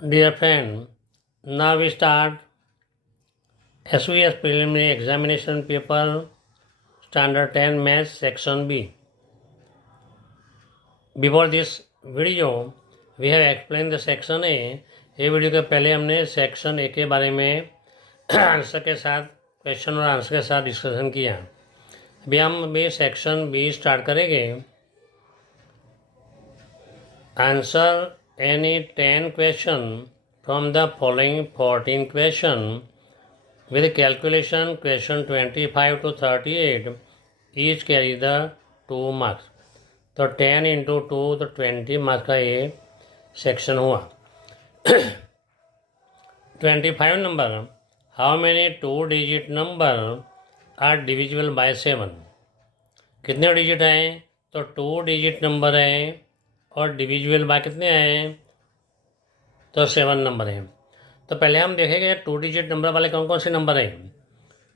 Dear friend, now we start SVS Preliminary Examination Paper Standard 10 Maths Section B. Before this video, we have explained the Section A. ये video के पहले हमने section A के बारे में answer के साथ क्वेश्चन और आंसर के साथ डिस्कशन किया। अभी हम सेक्शन बी स्टार्ट करेंगे। Answer any 10 question from the following 14 question with calculation question 25 to 38 each carry the 2 marks। तो 10 into 2 तो 20 मार्क्स का ये सेक्शन हुआ। 25 number, how many 2 digit number are divisible by 7। कितने डिजिट हैं? तो 2 डिजिट नंबर हैं और डिविजिबल बाय कितने हैं? तो 7 नंबर हैं। तो पहले हम देखेंगे 2 डिजिट नंबर वाले कौन कौन से नंबर हैं।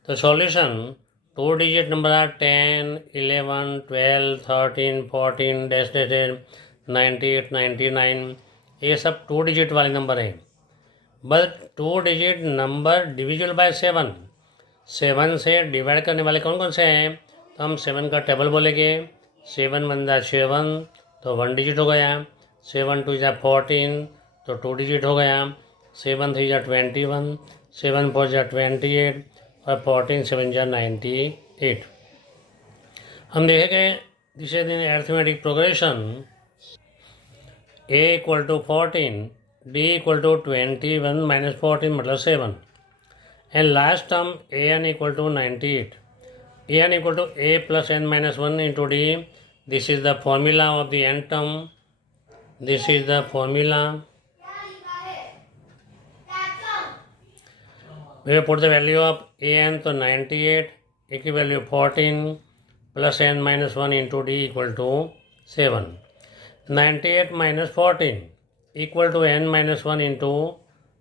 तो solution 2 digit number are 10, 11, 12, 13, 14, dash 98, 99, ये सब 2 डिजिट वाले नंबर हैं। But 2 digit number divisible by 7, 7 से डिवाइड करने वाले कौन कौन से हैं? तो हम 7 का टेबल बोलेंगे। 7 वन जा 7 तो 1 डिजिट हो गया। 7 2 जा 14 तो 2 डिजिट हो गया। 7 3 जा 21, 7 4 जा 28 और 14 7 जा 98। हम देखेंगे this is in arithmetic progression. a equal to 14, d equal to 21 minus 14 मतलब 7 and last term an equal to 98। an equal to a plus n minus 1 into D. This is the formula of the n term. This is the formula. We will put the value of an to 98, a की value 14 plus n minus 1 into d equal to 7. 98 minus 14 equal to n minus 1 into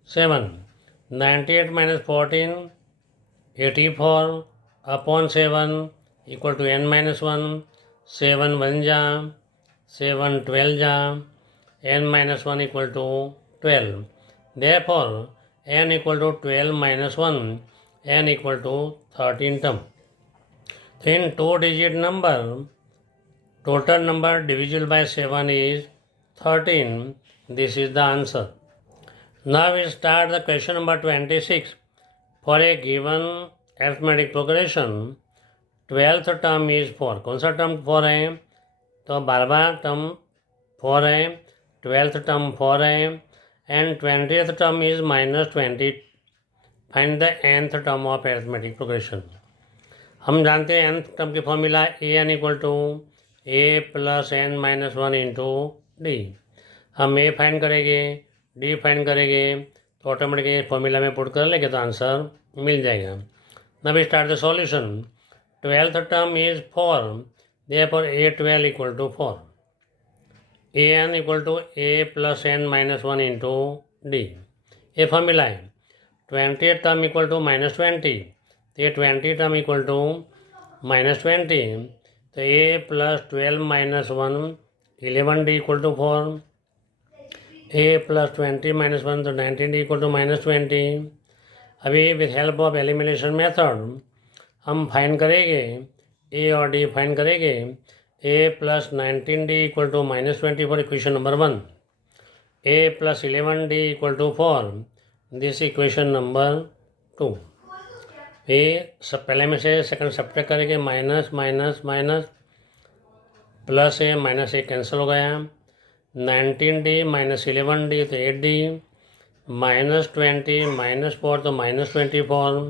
7. 98 minus 14 84 upon 7 equal to n minus 1. 7 1 जा 7 12 जा n minus 1 equal to 12. Therefore, n equal to 12 minus 1, n equal to 13 term. In 2 digit number, total number divisible by 7 is 13. This is the answer. Now we start the question number 26. For a given arithmetic progression, 12th term is 4। कौन सा term 4 है? तो 12वां term 4 है, 12th term 4 है and 20th term is -20। Find the nth term of arithmetic progression. हम जानते हैं nth term की formula an equal to a plus n minus 1 into D. हम a फाइंड करेंगे, d फाइंड करेंगे तो ऑटोमेटिक फॉर्मूला में पुट कर लेंगे तो आंसर मिल जाएगा। Now we start the solution. 12th term is 4, therefore a12 equal to 4. an equal to a plus n minus 1 into d। ये फॉर्मूला है। 20th term equal to -20, तो ये 20 term equal to -20, तो a plus 12 minus 1 11d equal to 4, a plus 20 minus 1 तो 19d equal to -20। अभी with help of elimination method हम find करेंगे A और डी फाइंड करेंगे। A plus 19d equal to -20 for equation number 1, A plus 11d equal to 4 this equation number 2। ये सब पहले में से सेकंड सब्ट्रैक्ट करेंगे, minus minus minus plus A minus A cancel हो गया। 19d माइनस 11d तो 8d, -20 -4 तो -24।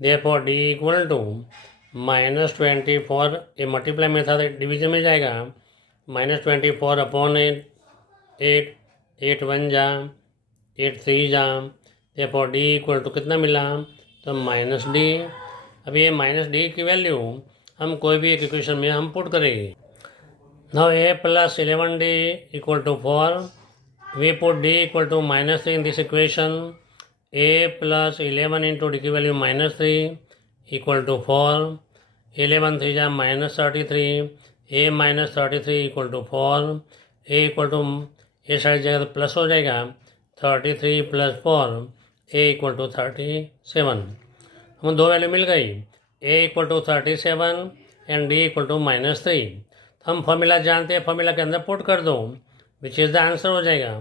Therefore d इक्वल टू -24, ये मल्टीप्लाई में था तो डिवीजन में जाएगा। -24 अपॉन 8, 8 1 जा 8 3 जा। Therefore d इक्वल टू कितना मिला? तो -d। अब ये -d की वैल्यू हम कोई भी एक इक्वेशन में हम पुट करेंगे। Now a plus 11d equal to 4, we put d equal to -3 in this equation. a plus 11 into D की वैल्यू -3 इक्वल टू 4। 11 3 जा -33, a -33 equal to 4। a equal to A side जाएगा तो plus हो जाएगा 33 plus 4 A equal to 37। हम दो value मिल गई, A equal to 37 and D equal to -3। हम फॉर्मूला जानते हैं, फॉर्मूला के अंदर पुट कर दो, विच इज़ द आंसर हो जाएगा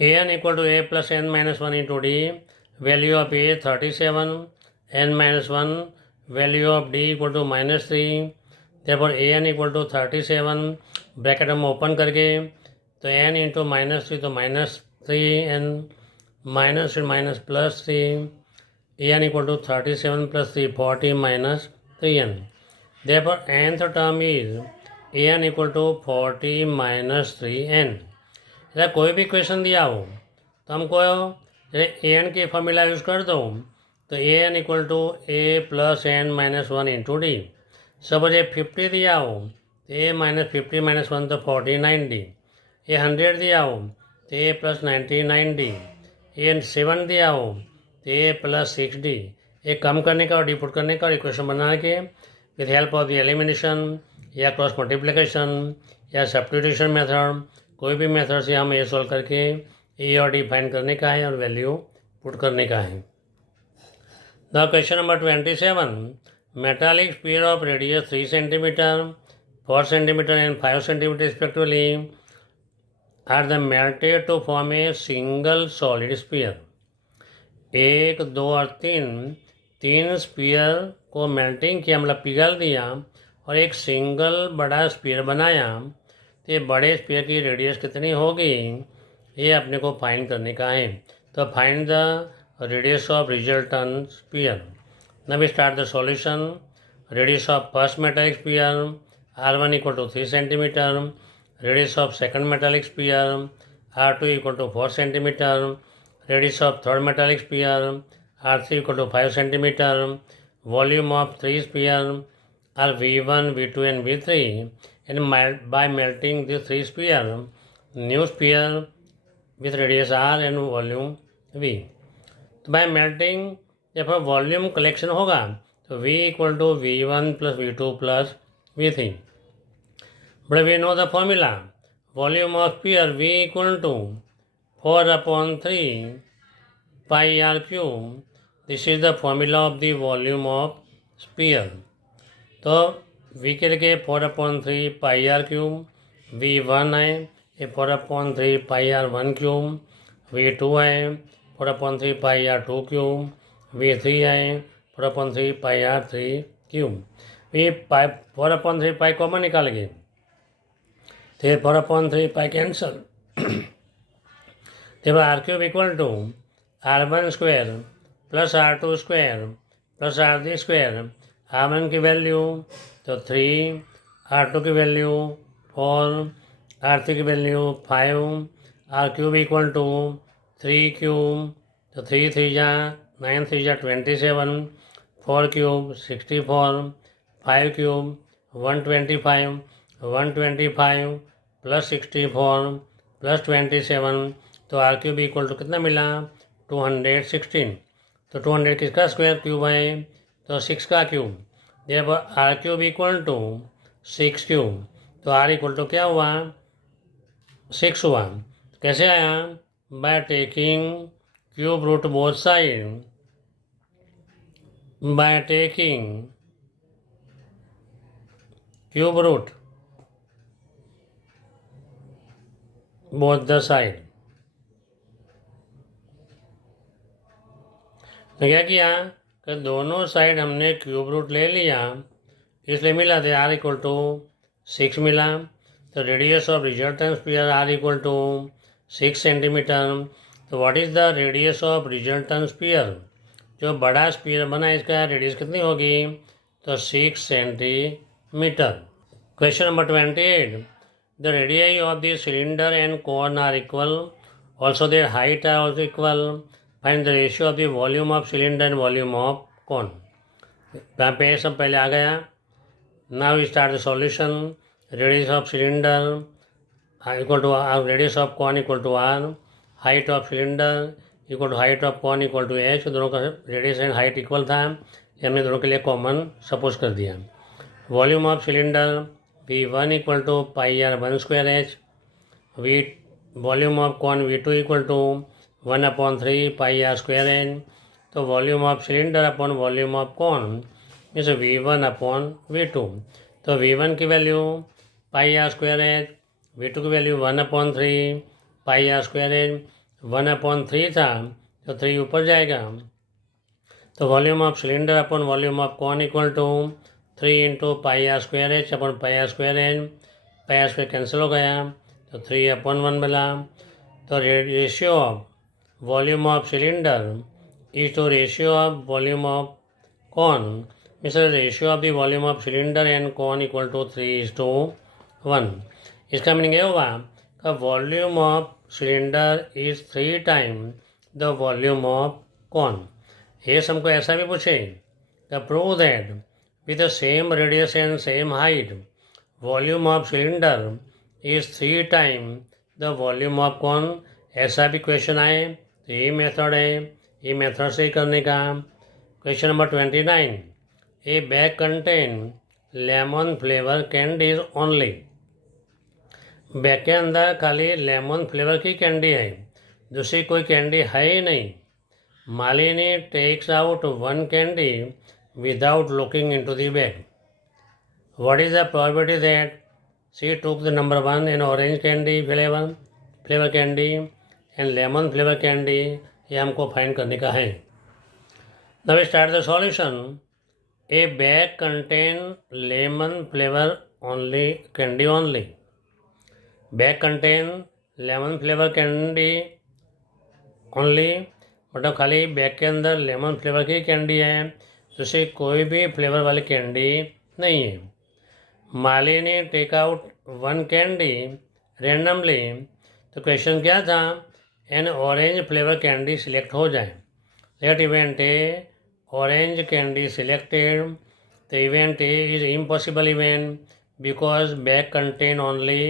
A N equal to A plus N minus one into D, value of A 37, N minus one, value of D equal to -3। therefore A N equal to 37, bracket हम open करके तो N into -3 तो -3 N minus minus +3, A N equal to 37 + 3 40 -3 N. therefore nth term is A N equal to 40 -3 N. जैसे कोई भी question दिया हो तो हमको ए एन की फॉर्मूला यूज़ कर दो, तो A N equal to A plus N minus one into D. Suppose A 50 दिया हो तो ए -50 - 1 तो 49 डी। ए 100 दिया हो तो ए प्लस 99 डी। ए 7 दिया हो तो ए प्लस 6 डी। ए कम करने का और डिपुट करने का और इक्वेशन बना के with help of the elimination या क्रॉस मल्टीप्लिकेशन या सब्स्टिट्यूशन मेथड, कोई भी मेथड से हम ए सॉल्व करके ए और डी फाइंड करने का है और वैल्यू पुट करने का है। The question number 27, metallic sphere of radius 3 cm, 4 cm and 5 cm respectively are the melted to form a single solid sphere। 1, 2 और 3 स्पीयर को मेल्टिंग किया, मतलब पिघल दिया और एक सिंगल बड़ा स्पीयर बनाया। तो ये बड़े स्पीयर की रेडियस कितनी होगी, ये अपने को फाइंड करने का है। तो find the radius of resultant sphere. Now we start the solution. Radius of first metallic sphere R1 equal to 3 cm, radius of second metallic sphere R2 equal to 4 cm, radius of third metallic sphere R3 equal to 5 cm, volume of three spheres are V1, V2 and V3, and by melting these three spheres, new sphere with radius R and volume V. तो by melting जब volume collection होगा तो V equal to V1 + V2 + V3। But we know the formula, volume of sphere V equal to 4/3 πr³। This is the formula of the volume of sphere. तो V के लिए 4/3 πr³, V1 है ये 4/3 πr₁³, V2 है 4/3 πr₂³, V3 है 4/3 πr₃³। ये 4/3 pi common निकाल गए तो 4/3 पाई कैंसल। तो r³ equal to r1² + r2² + r3²। r1 की वैल्यू तो 3, r2 की वैल्यू 4, r3 की वैल्यू 5, r³ इक्वल टू 3³ तो 3 3 जा 9 3 जा 27, 4³ 64, 5³ 125, 125 + 64 + 27, तो r³ इक्वल टू कितना मिला 216। तो 200 किसका स्क्वायर क्यूब है तो 6 का क्यूब। जब r³ इक्वल टू 6³, तो r इक्वल टू क्या हुआ 6 हुआ। कैसे आया, by taking cube root both side, by taking cube root both the side। तो क्या किया कि दोनों साइड हमने क्यूब रूट ले लिया, इसलिए मिला थे r इक्वल टू 6 मिला। तो radius of resultant sphere r equal to 6 centimetre. तो what is the radius of resultant sphere, जो बड़ा स्फीयर बना इसका रेडियस कितनी होगी तो 6 centimetre. Question number 28, the radii of the cylinder and cone are equal, also their height are also equal, find the ratio of the volume of cylinder and volume of cone. यहाँ पे सब पहले आ गया। Now we start the solution. Radius of cylinder equal to radius of cone equal to r, height of cylinder equal to height of cone equal to h। दोनों का radius and height equal था, ये हमने दोनों के लिए common suppose कर दिया। Volume of cylinder V1 equal to πr₁² h, volume of cone V2 equal to 1/3 pi R square N. तो volume of cylinder upon volume of cone means V1/V2। तो V1 की value pi R square N, V2 की value 1/3 पाई R square N. 1/3 था तो 3 ऊपर जाएगा। तो volume of cylinder upon volume of cone equal to 3 into pi R square H upon pi R square N. Pi R square cancel हो गया तो 3/1 मिला। तो ratio of volume of cylinder is to ratio of volume of cone means ratio of the volume of cylinder and cone equal to 3:1। इसका meaning ये हुआ कि volume of cylinder is 3 time the volume of cone. ये हमको ऐसा भी पूछे कि prove that with the same radius and same height volume of cylinder is 3 time the volume of cone. ऐसा भी क्वेश्चन आए तो ये मेथड है, ये मेथड से ही करने का। क्वेश्चन नंबर 29, ए bag contain lemon flavour candies only. Bag के अंदर खाली लेमन फ्लेवर की कैंडी है, दूसरी कोई कैंडी है ही नहीं। Malini takes out one candy without looking into the bag. What is the probability that she took the number 1 and orange candy flavor candy and lemon flavor candy? ये हमको find करने का है। Now we start the solution. A bag contain lemon flavor only candy only. Bag contain lemon flavor candy only, मतलब खाली bag के अंदर lemon flavour की कैंडी है, दूसरी कोई भी फ्लेवर वाली कैंडी नहीं है। Malini take out one candy randomly, तो क्वेश्चन क्या था, an orange flavour candy select हो जाए। Let event A orange candy selected. The event A is impossible event because bag contain only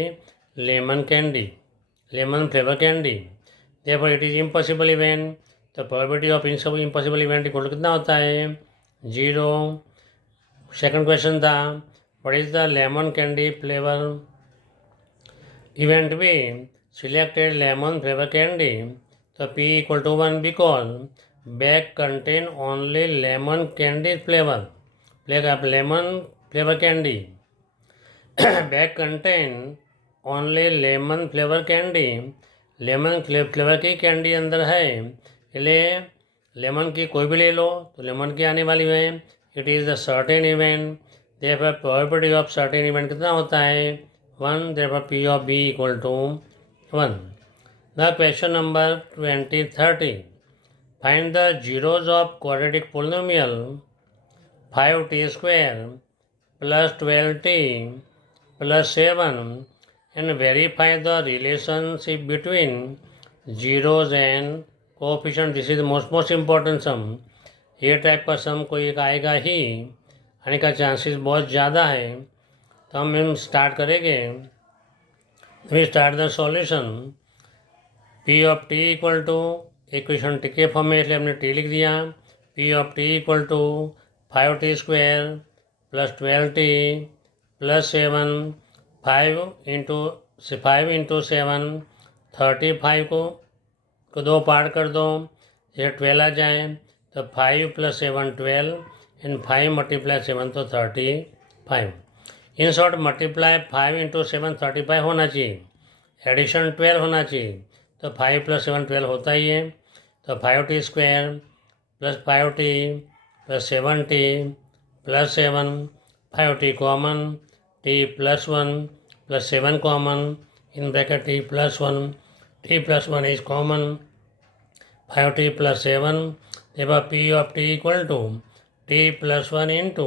lemon candy, lemon flavour candy, therefore it is impossible event। तो probability of impossible event equal कितना होता है, 0। Second question था what is the lemon candy flavour. Event भी selected lemon flavour candy, तो P equal to 1 because bag contain only lemon candy flavour, lemon flavour candy. Bag contain only lemon flavour candy, lemon flavour की candy अंदर है, इसलिए lemon की कोई भी ले लो तो लेमन की आने वाली है। It is the certain event, therefore probability of certain event कितना होता है, 1। Therefore P of B equal to 1। The question number 30, find the zeros of quadratic polynomial 5t² + 12t + 7 and verify the relationship between zeros and coefficient। This is most important sum. ये type का सम कोई एक आएगा ही, आने का chances बहुत ज़्यादा है। तो हम स्टार्ट करेंगे। We start the solution. P of t equal to, equation T के फॉर्म में इसलिए हमने t लिख दिया। P of t equal to 5t² + 12t + 7, 5 into 7 35 को 2 पार्ट कर दो, ये 12 आ जाए तो 5 + 7 12 एंड 5 × 7 तो 35। इन शॉर्ट मल्टीप्लाई 5 इंटू 7 35 होना चाहिए, एडिशन 12 होना चाहिए, तो 5 + 7 12 होता ही है। तो 5t² + 5t + 7t + 7, 5t common, t + 1 + 7 common, in bracket t + 1, t + 1 is common, 5t + 7, therefore P of t equal to t + 1 into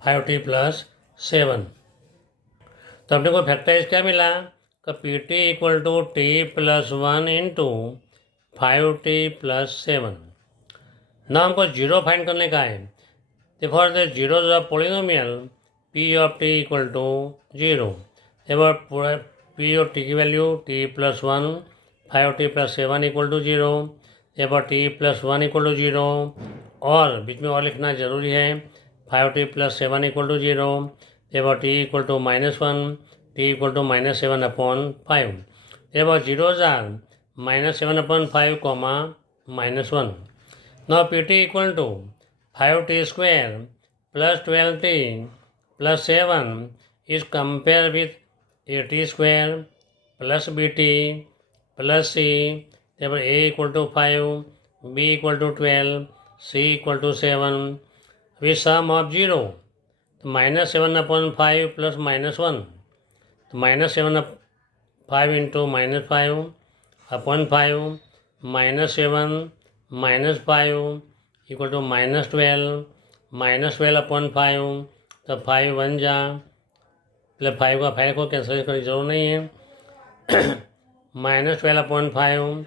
5t + 7। तो अपने को फैक्टराइज क्या मिला कि PT equal to t + 1 into 5t + 7। ना हमको जीरो फाइंड करने का है, therefore the zeros of polynomial P of t equal to 0। therefore P of t की value t + 1, 5t + 7 equal to 0, therefore t + 1 equal to 0, और बीच में और लिखना जरूरी है, 5t + 7 equal to 0, therefore t equal to -1, t equal to -7/5। therefore zeros are minus 7 upon 5 comma minus 1. Now pt equal to 5t square plus 12t plus 7 is compared with at square plus bt plus c. Therefore a equal to 5, b equal to 12, c equal to 7. With sum of 0, minus 7 upon 5 plus minus 1. Minus 7 up 5 into minus 5 upon 5 minus 7 minus 5 equal to minus 12. minus 12 upon 5 तो 5 बन जा, मतलब 5 का 5 को cancel करने की जरूरत नहीं है. Minus 12 upon 5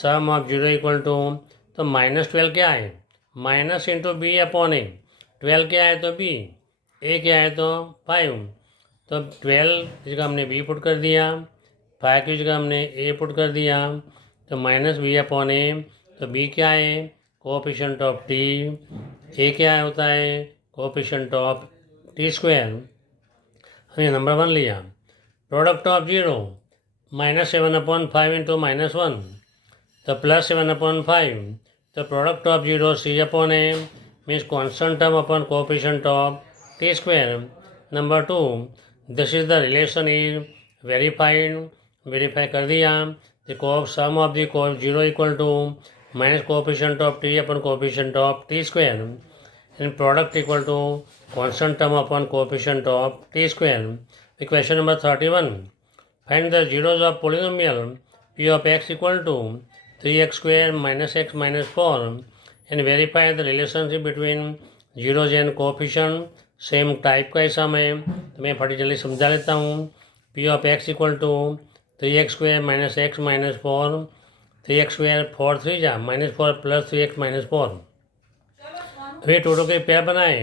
sum of 0 equal to, तो माइनस 12 क्या है, minus into B upon A. 12 क्या है तो बी, ए क्या है तो 5. तो 12 की जगह हमने बी पुट कर दिया, 5 की जगह हमने ए पुट कर दिया, तो माइनस बी अपॉन ए. तो बी क्या है, कोएफिशिएंट ऑफ टी. ए क्या होता है, कोएफिशिएंट ऑफ टी स्क्वायर. हमने नंबर 1 लिया. Product of 0 minus 7 upon 5 into minus 1, तो प्लस 7 अपॉन 5. तो product of 0 C upon A means constant term upon coefficient of T square. Number 2, this is the relation is verified. Verify कर दिया. The sum of the 0 equal to minus coefficient of T upon coefficient of T square. And product equal to constant term upon coefficient of t square. Equation number 31. Find the zeros of polynomial p of x equal to 3x square minus x minus 4 and verify the relationship between zeros and coefficient. Same type का ऐसा मैं फटी जल्दी समझा लेता हूँ. p of x equal to 3x square minus X minus 4. 3x square 4 3 जा minus 4 plus 3x minus 4. अभी टोटो के पेयर बनाए.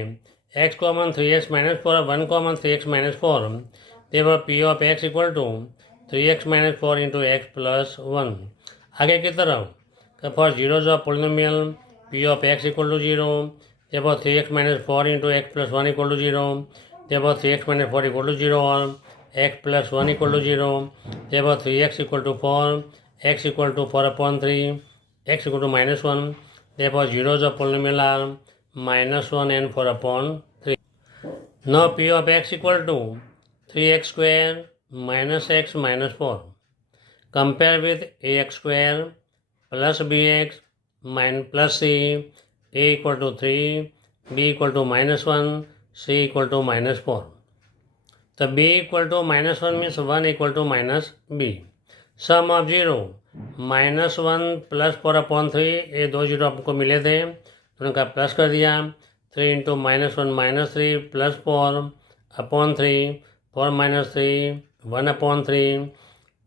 x common 3x minus 4 1 common 3x minus 4. Therefore P of x equal to 3x minus 4 into X plus 1. आगे की तरफ for zeros of polynomial P of x equal to 0. Therefore 3x minus 4 into X plus 1 equal to 0. Therefore 3x minus 4 equal to 0 और x plus 1 equal to 0. Therefore 3x equal to 4, x equal to 4 upon 3, x equal to minus 1. Therefore zeros of polynomial are minus 1 and 4 upon 3. Now p of x equal to 3x square minus x minus 4. Compare with ax square plus bx minus plus c. A equal to 3, b equal to minus 1, c equal to minus 4. तो b equal to minus 1 means 1 equal to minus b. Sum of 0 minus 1 plus 4 upon 3. ये दो zero आपको मिले थे, उनका plus कर दिया. 3 into minus 1 minus 3 plus 4 upon 3, 4 minus 3 1 upon 3.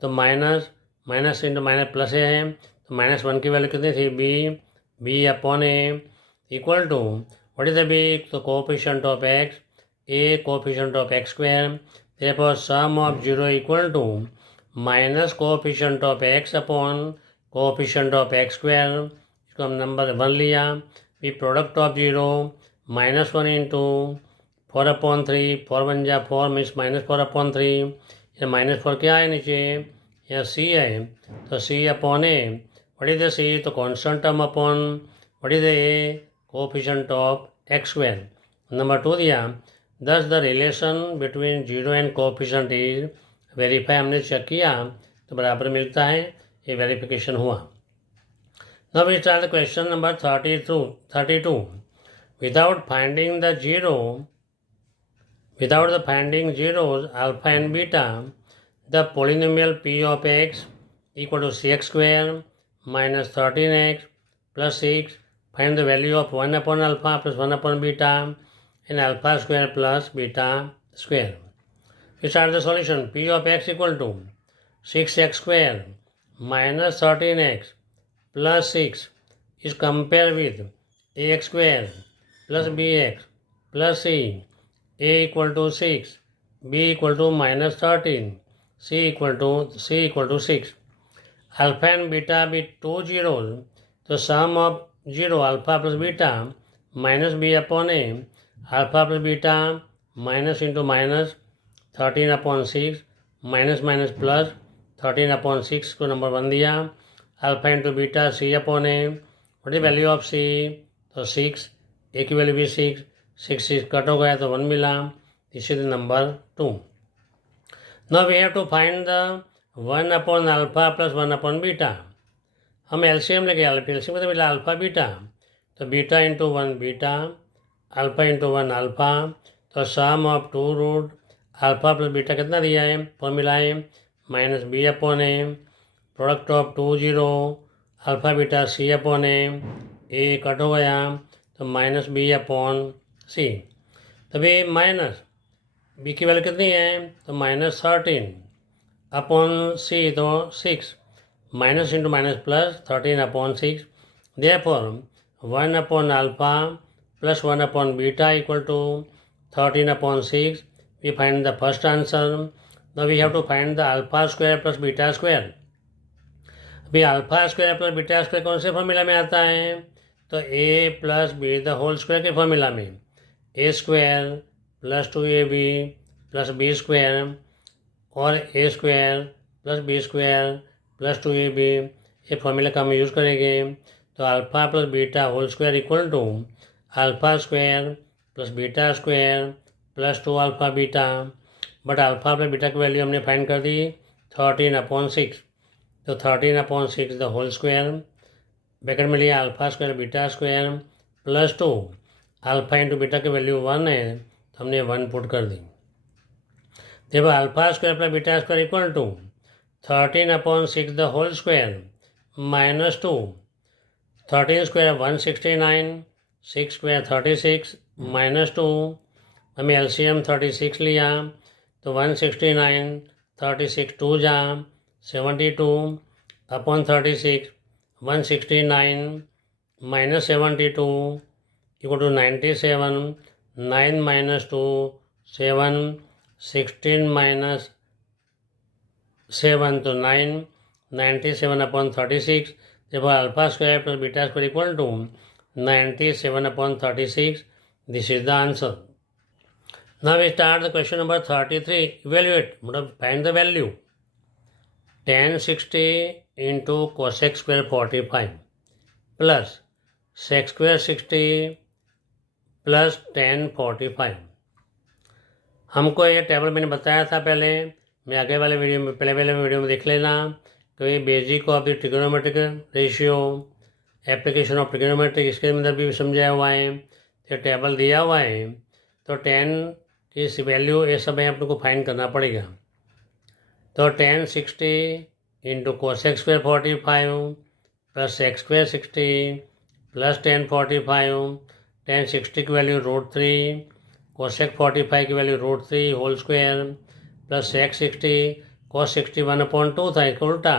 तो माइनस इंटू माइनस प्लस है, तो माइनस 1 की वैल्यू कितनी थी, B upon A equal to what is the B, तो coefficient of X, A coefficient of X square. Therefore sum of 0 equal to minus coefficient of X upon coefficient of X square. इसको हम number 1 लिया. भी product of 0 minus 1 into 4 upon 3, 4 बन जा 4 means minus 4 upon 3. या minus 4 क्या है नीचे, या सी है, तो C upon A. What is the C, तो constant term upon what is the A, coefficient of X square. Number 2 दिया. Thus the relation between 0 and coefficient is verify. हमने चेक किया तो बराबर मिलता है, ये वेरिफिकेशन हुआ. Now we start the question number 32. Without finding zeros alpha and beta, the polynomial p of x equal to cx square minus 13x plus 6. Find the value of 1 upon alpha plus 1 upon beta and alpha square plus beta square. We start the solution. P of x equal to 6x square minus 13x plus 6 is compared with ax square plus bx plus c. A equal to 6, b equal to minus 13, c equal to 6. Alpha and beta be two zeros. So sum of 0 alpha plus beta minus b upon a. Alpha plus beta minus into minus 13 upon 6 minus plus 13/6 को number 1 दिया, alpha into beta C/A, what is value of C, तो 6, ए की value भी 6, 6 cut हो गया तो 1 मिला, this is number 2. Now we have to find the 1/अल्फा प्लस 1/बीटा. हम एलसीएम लेके एलसीएम मतलब मिला अल्फा बीटा, तो beta into 1 beta, alpha into 1 alpha, तो sum of 2 root alpha plus beta कितना दिया है फॉर्मूला है -B/A, product of 2 0 alpha beta C/A, A cut हो गया तो -B/C. तभी माइनस बी की वैल्यू कितनी है तो -13/C, तो 6, minus into minus plus 13/6, therefore 1/अल्फा प्लस 1/बीटा equal to 13/6. We find the first answer. Now we have to find the alpha square plus beta square. अभी alpha square plus beta square कौन से formula में आता है तो a plus B the whole square के formula में a square plus 2ab plus B square और a square plus B square plus 2ab, ये फॉर्मूला का हम यूज़ करेंगे. तो alpha plus beta whole square equal to alpha square plus beta square plus 2 alpha beta, but alpha plus beta की value हमने find कर दी 13/6, तो 13/6 द होल स्क्वायर, ब्रैकेट में लिया alpha square beta square plus 2 alpha into beta की value 1 है तो हमने 1 पुट कर दी. देखो alpha square plus beta square equal to 13/6 the whole square minus 2, 13 square 169, 6 square 36 minus 2, हमें एलसीएम 36 लिया तो 169, 36 2 जा 72/36, 169 minus 72 equal to 97, 9 minus 2 7, 16 minus 7 तो 9, 97/36. देखो alpha square plus beta square equal to 97/36. This is the answer. Now we start the question number 33. Evaluate, find the value. Tan 60 into cosec square 45 plus sec square 60 plus tan 45. हमको ये table मैंने बताया था पहले, मैं आगे वाले video में पहले वीडियो में देख लेना तो ये basic of the trigonometric ratio, application of trigonometric इसके अंदर भी समझाया हुआ है. तो टेबल दिया हुआ है तो tan की वैल्यू ये सब है अपने को फाइंड करना पड़ेगा. तो tan 60 into cosec square 45 plus sec square 60 plus tan 45, tan 60 की वैल्यू √3, कोसेक 45 की value √3 whole square plus sec 60, cos 60 1/2 था इसका उल्टा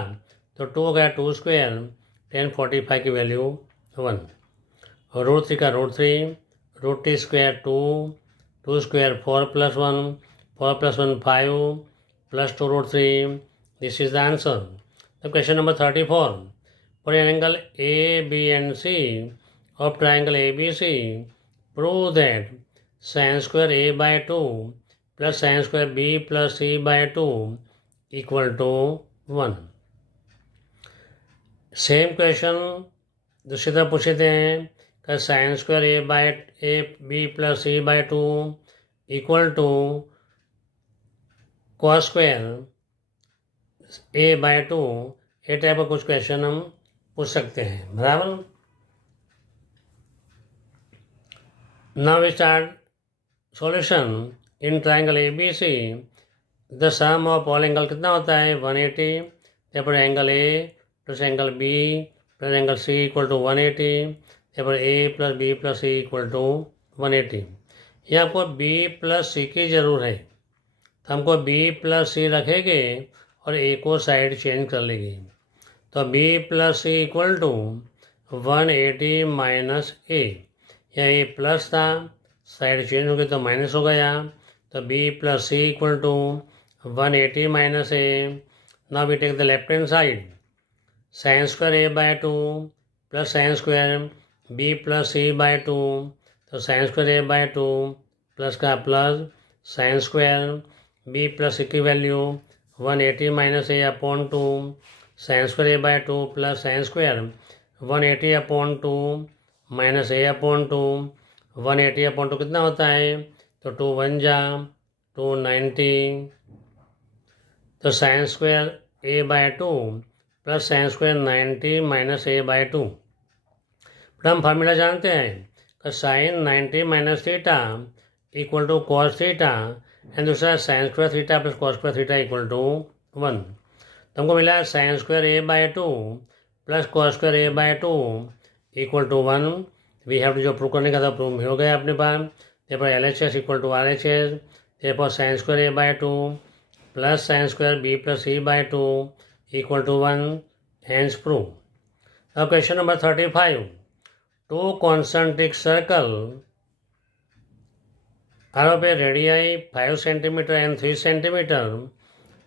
तो 2 हो गया 2 स्क्वायर, tan 45 की वैल्यू 1, √3 का √3, √t square 2 square 4 + 1, 4 + 1 5 plus 2 √3. This is the answer. The question number 34. For an angle ABC of triangle ABC, prove that sin² A/2 plus sin² B + C/2 equal to 1. Same question दूसरी तरफ पूछते हैं कि sin² AB + C/2 equal to cos² A/2, ये type का कुछ question हम पूछ सकते हैं. बराबर. Now we start solution. In triangle ABC the sum of all angle कितना होता है 180, तब angle A plus angle B plus angle C equal to 180, तब A + B + C equal to 180. ये आपको B + C की ज़रूर है तो हमको B + C रखेंगे और A को साइड चेंज कर लेंगे. तो B + C equal to 180 minus A, या A प्लस था साइड चेंज हो गई तो माइनस हो गया तो B + C equal to 180 minus A. Now we take the left hand side, sin² A/2 plus sin² B + C/2, तो sin² A/2 प्लस का प्लस sin² B + C की वैल्यू 180 minus A upon 2 sine square A by 2 plus sine square 180 upon 2 minus A upon 2 180 upon 2 कितना होता है, तो 2 1 जा 290, तो sine square A by 2 plus sine square 90 minus A by 2। फिर हम फार्मूला जानते हैं कि sine 90 minus theta equal to cos theta and दूसरा sine square theta plus cos square theta equal to 1। तो हमको मिला sine square A by 2 plus cos square A by 2 equal to 1। We have to जो prove करने का था prove हो गया अपने पास। Therefore LHS equal to RHS, therefore sine square A by 2 plus sine square B plus C by 2 equal to 1, hence prove। Now question number 35, two concentric circle are of a radii 5 cm and 3 cm.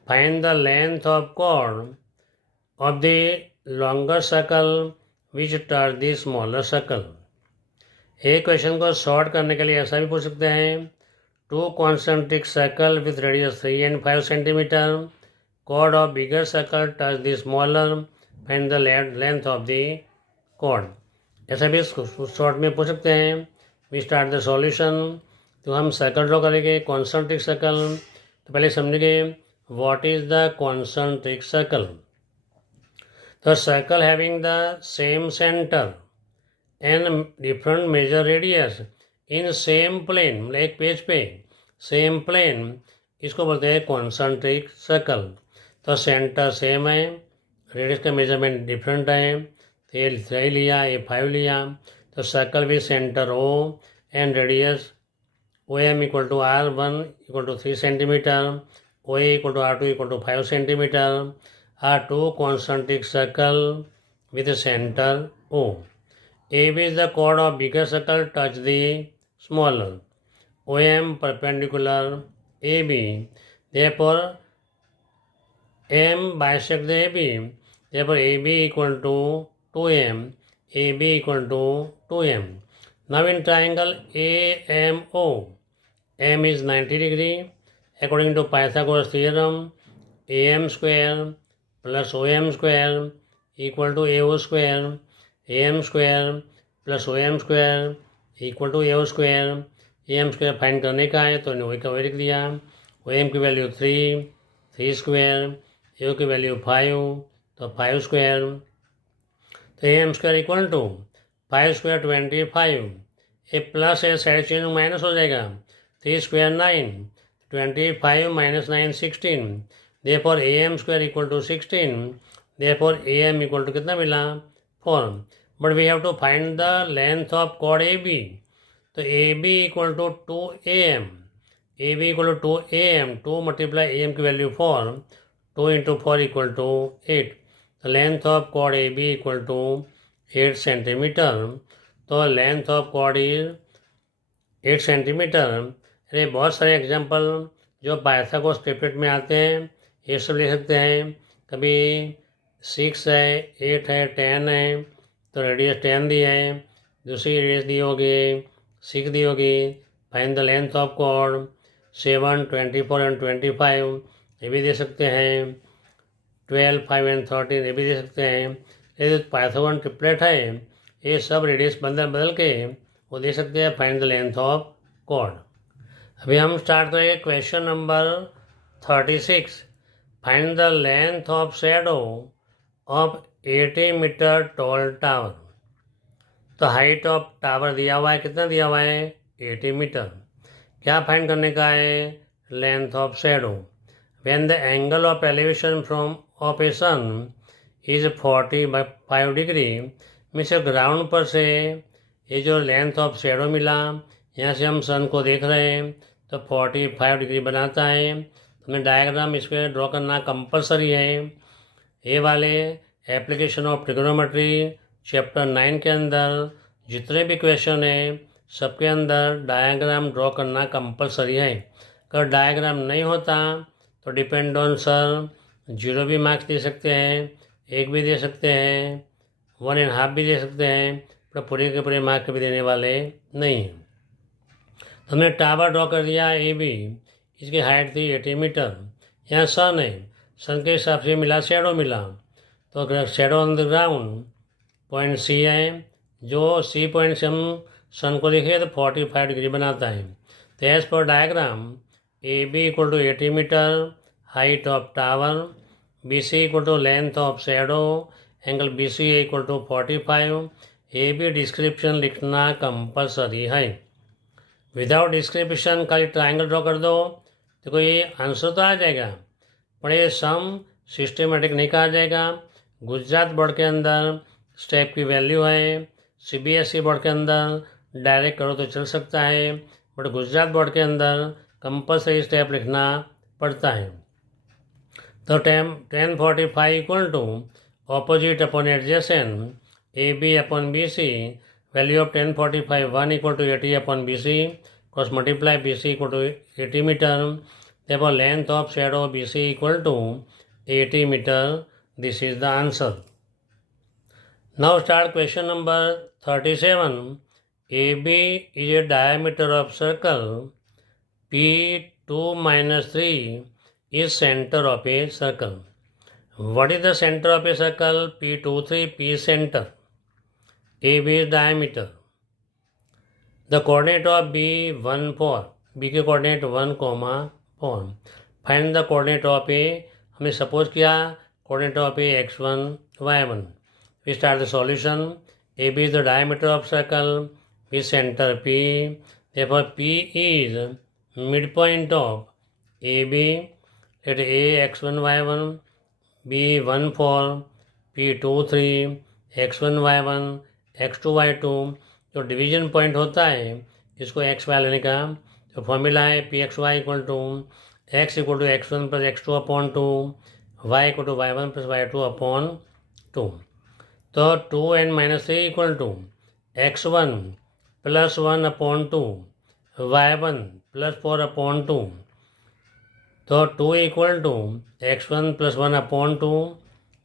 Find the length of chord of the longer circle which touch the smaller circle। एक question को short करने के लिए ऐसा भी पूछ सकते हैं, to concentric circle with radius 3 and 5 cm, chord of bigger circle touch the smaller, find the length of the chord। ऐसा भी शॉर्ट में पूछ सकते हैं। We start the solution. तो हम सर्कल ड्रॉ करेंगे कॉन्सेंट्रिक सर्कल। तो पहले समझेंगे what is the concentric circle. तो circle having the same centre and different measure radius in same plane, मतलब एक पेज पे सेम प्लेन, इसको बोलते हैं कॉन्सेंट्रिक सर्कल। तो सेंटर सेम है, रेडियस का मेजरमेंट डिफरेंट है, ए 3 लिया ए 5 लिया, तो circle with centre O and radius OM equal to R1 equal to 3 centimetre, OA equal to R2 equal to 5 centimetre are two concentric circle with centre O। AB is the chord of bigger circle touch the smaller, OM perpendicular AB, therefore M bisect the AB, therefore AB equal to 2M, AB equal to 2M। Now in triangle AMO, M is 90 degree, according to Pythagoras theorem, AM square plus OM square equal to AO square, AM square plus OM square equal to AO square। AM square find करने का है तो OA का value लिख दिया, OM की value 3 square, AO की value 5 तो 5 स्क्वायर, तो AM square equal to 5 square 25, ए प्लस है साइड चेंज माइनस हो जाएगा, 3 square 9, 25 minus 9 16, therefore AM square equal to 16, therefore AM equal to कितना मिला 4। But we have to find the length of chord AB, तो AB equal to 2AM, AB equal to 2AM, 2 multiply AM की value 4, 2 into 4 equal to 8, तो length of chord AB equal to 8 centimetre. तो length of chord is 8 centimetre. अरे बहुत सारे example जो Pythagoras triplet में आते हैं ये सब ले सकते हैं। कभी 6 है, 8 है, 10 है, तो रेडियस 10 दी है, दूसरी रेडियस दी होगी 6 दी होगी, find the length of chord 7, 24 and 25 ये भी दे सकते हैं, 12, 5 एंड 13 ये भी दे सकते हैं। ये पाइथागोरस ट्रिपलेट है, ये सब रेडियस बदल के वो दे सकते हैं, find the length of chord. अभी हम स्टार्ट करेंगे question number 36, find the length of shadow of 80 metre tall tower. तो हाइट ऑफ टावर दिया हुआ है, कितना दिया हुआ है 80 मीटर। क्या फाइंड करने का है, length of shadow. When the angle of elevation from of a sun is 45 degree, means ground पर से ये जो लेंथ ऑफ शैडो मिला, यहाँ से हम सन को देख रहे हैं तो 45 डिग्री बनाता है। हमें डायग्राम इस पर ड्रॉ करना कंपलसरी है। ये वाले एप्लीकेशन ऑफ ट्रिग्नोमेट्री चैप्टर 9 के अंदर जितने भी क्वेश्चन हैं सबके अंदर डायग्राम ड्रॉ करना कंपलसरी है। अगर डायग्राम नहीं होता तो डिपेंड ऑन सर 0 भी मार्क्स दे सकते हैं, 1 भी दे सकते हैं, 1.5 भी दे सकते हैं, पर पूरे के पूरे मार्क्स भी देने वाले नहीं। तो हमने टावर ड्रॉ कर दिया AB, इसकी हाइट थी 80 मीटर। यहाँ सन है सन के हिसाब से मिला, शैडो मिला, तो अगर shadow on the ground point C है, जो सी पॉइंट से हम सन को देखें तो 45 डिग्री बनाता है। तो एज पर diagram A B equal to 80 metre, height of tower, B C equal to length of shadow, angle B C equal to 45। A B description लिखना कंपलसरी है। विदाउट डिस्क्रिप्शन खाली ट्राइंगल ड्रॉ कर दो तो कोई आंसर तो आ जाएगा, पर ये सम सिस्टमेटिक नहीं कहा जाएगा। गुजरात बोर्ड के अंदर स्टेप की वैल्यू है, सीबीएसई बोर्ड के अंदर डायरेक्ट करो तो चल सकता है, बट गुजरात बोर्ड के अंदर कंपलसरी स्टेप लिखना पड़ता है। तो 1045 equal to opposite upon adjacent A B upon B C, value of 1045 1 equal to 80 upon B C, cross multiply B C equal to 80 metre, therefore length of shadow BC equal to 80 meter. This is the answer. Now start question number 37. AB is a diameter of circle. P2 minus 3 is center of a circle. What is the center of a circle? P23, P is center. AB is diameter. The coordinate of B 1 4. B के coordinate 1, 4. Find the coordinate of A, हमने suppose किया coordinate of A x1 y1। We start the solution. A B is the diameter of circle, be centre P, therefore P is mid point of A B. Let A x1 y1, B 1 4, P 2 3, x1 y1, x2 y2। जो division point होता है इसको x Y लेने का तो formula है P X Y equal to x equal to x1 plus x2 upon 2, y equal to y1 plus y2 upon 2। तो 2n minus 3 equal to x1 plus 1 upon 2, y1 plus 4 upon 2। तो 2 equal to x1 plus 1 upon 2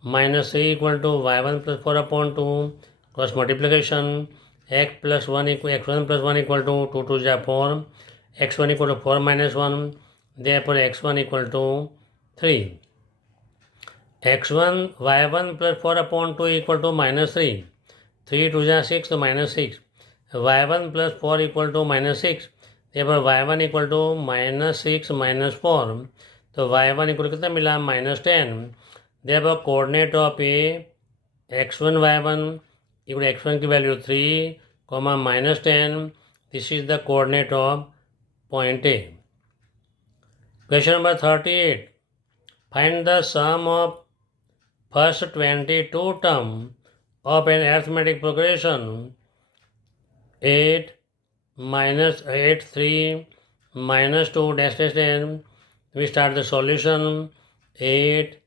minus 3 equal to y1 plus 4 upon 2, cross multiplication x plus 1 equal x1 plus 1 equal to 2 2 जा 4, x1 equal to 4 minus 1, therefore x1 equal to 3. x1 y1 plus 4 upon 2 equal to minus 3. 3 2 जा 6 तो minus 6. y1 plus 4 equal to minus 6. therefore y1 equal to minus 6 minus 4. तो y1 equal कितना मिला minus 10. therefore coordinate of a x1 y1 equal to x1 की value 3, minus 10. This is the coordinate of point A. Question number 38. Find the sum of first 22 term of an arithmetic progression 8 minus 8 3 minus 2 dash dash dash. We start the solution. 8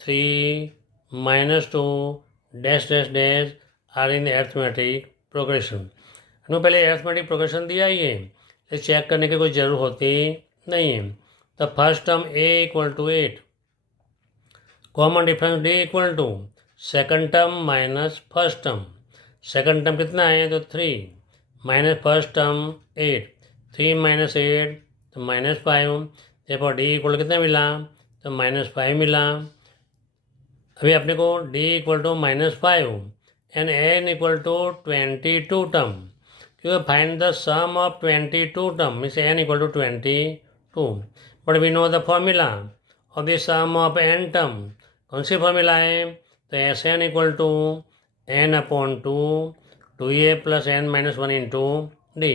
3 minus 2 dash dash dash are in the arithmetic progression. हमें पहले arithmetic progression दिया ही है, इसे check करने की कोई ज़रूरत होती नहीं है। The first term a equal to 8, common difference d equal to second term minus first term। second term कितना है तो 3 minus first term 8, 3 minus 8 तो minus 5, therefore d equal कितना मिला तो minus 5 मिला। अभी अपने को d equal to minus 5 and n equal to 22 term, क्योंकि find the sum of 22 term means n equal to 22। But we know the formula of the sum of n term। कौन सी formula है तो S N equal to N upon 2 2a plus N minus 1 into D.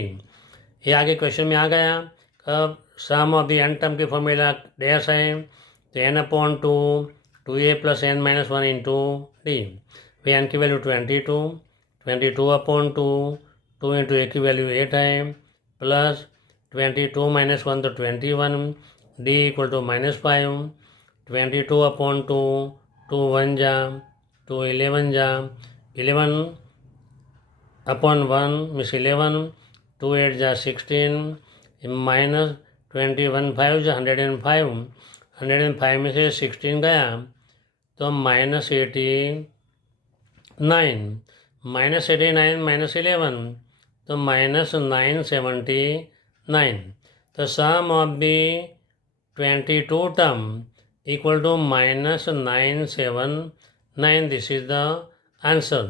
ये आगे question में आ गया। कब sum of the N term की फॉर्मूला डैश है तो N upon 2 2a plus N minus 1 into D. वे एन की वैल्यू 22 अपॉन 2 2 इंटू ए की वैल्यू 8 है प्लस 22 माइनस 1 तो 21, D equal to minus 5, 22 upon 2 2 1 जा 2 11 जा 11 अपॉन 1 मिस 11, 2 8 जा 16 माइनस 21 5 जा 105, 105 में से 16 गया तो माइनस 89, माइनस 89 माइनस 11 तो माइनस 979। तो sum of the 22 term equal to -9790। This is the answer.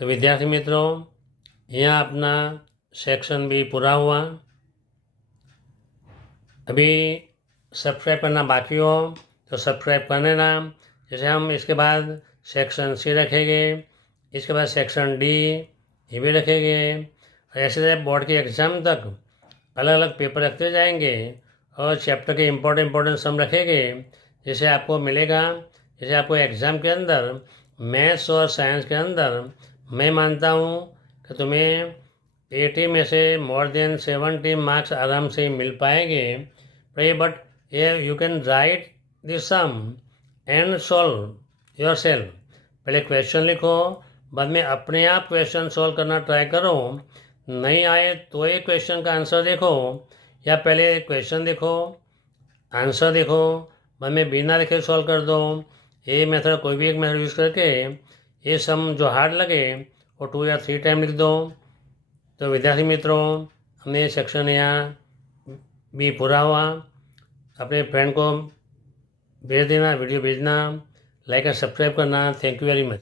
तो विद्यार्थी मित्रों, यहाँ अपना सेक्शन भी पूरा हुआ। अभी सब्सक्राइब करना बाकी हो तो सब्सक्राइब कर लेना। जैसे हम इसके बाद सेक्शन सी रखेंगे, इसके बाद सेक्शन डी ये भी रखेंगे। ऐसे बोर्ड के एग्ज़ाम तक अलग अलग पेपर रखते जाएंगे और चैप्टर के इम्पोर्टेंट सम रखेंगे। जैसे आपको मिलेगा, जैसे आपको एग्ज़ाम के अंदर मैथ्स और साइंस के अंदर मैं मानता हूँ कि तुम्हें 80 में से मोर देन 70 मार्क्स आराम से मिल पाएंगे। बट ये you can write this sum and solve yourself. पहले क्वेश्चन लिखो, बाद में अपने आप क्वेश्चन सॉल्व करना ट्राई करो। नहीं आए तो एक क्वेश्चन का आंसर देखो, या पहले क्वेश्चन देखो, आंसर देखो, बाद में बिना लिखे सॉल्व कर दो। ये मेथड, कोई भी एक मेथड यूज़ करके ये सम जो हार्ड लगे वो 2 या 3 टाइम लिख दो। तो विद्यार्थी मित्रों, हमने ये सेक्शन यहाँ भी पूरा हुआ। अपने फ्रेंड को भेज देना, वीडियो भेजना, लाइक और सब्सक्राइब करना। Thank you very much.